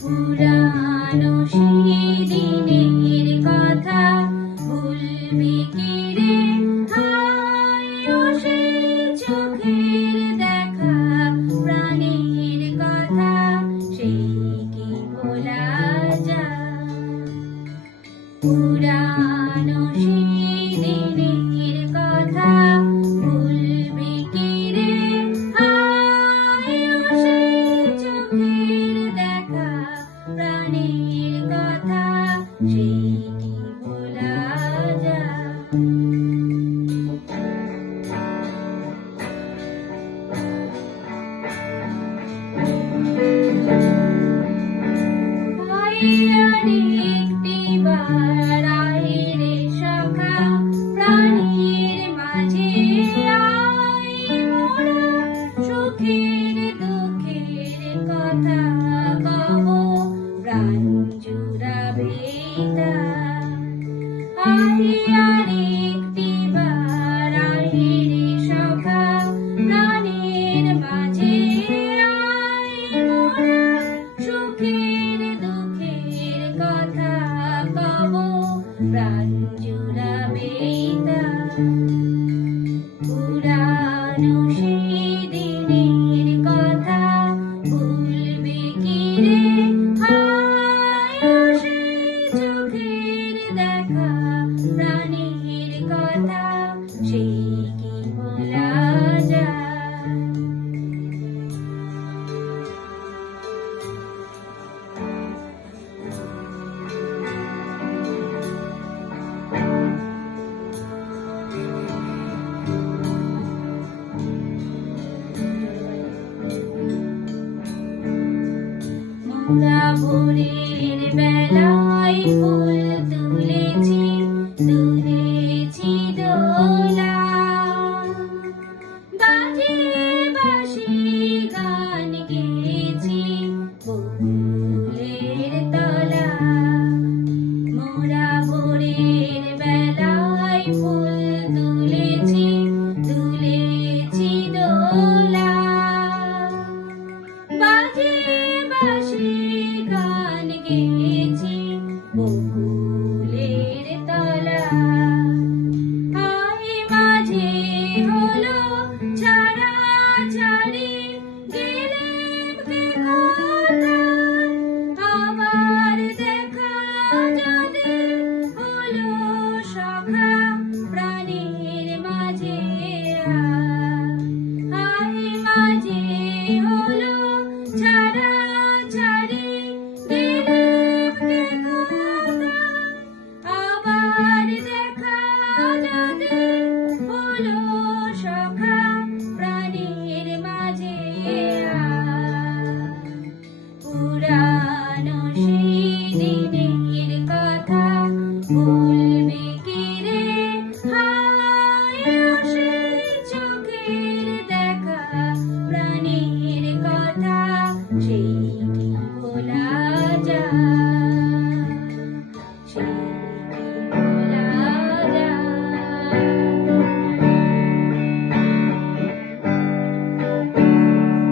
পুরানো সেই দিনের কথা ভুলবি কি রে? হায় ও সেই চোখের দেখা, প্রাণের কথা সেই কি ভোলা যায়? পুরানো সেই দিনের কথা ভুলবি কি রে? হায় ও সেই চোখের দেখা, প্রাণের কথা সেই কি ভোলা যায়? আরেকটিবার আয় রে সখা, প্রাণের মাঝে আয় মোরা, সুখের দুঃখের কথা কব, প্রাণ জুড়াবে তাই। আরেকটিবার আয় রে সখা, প্রাণের মাঝে আয় মোরা, সুখের দুঃখের কথা কব, প্রাণ জুড়াবে তাই। পুরানো সেই দিনের কথা ভুলবি কি রে? হায় ও সেই চোখের দেখা, প্রাণের কথা সেই কি ভোলা যায়? মোরা ভোরের বেলায়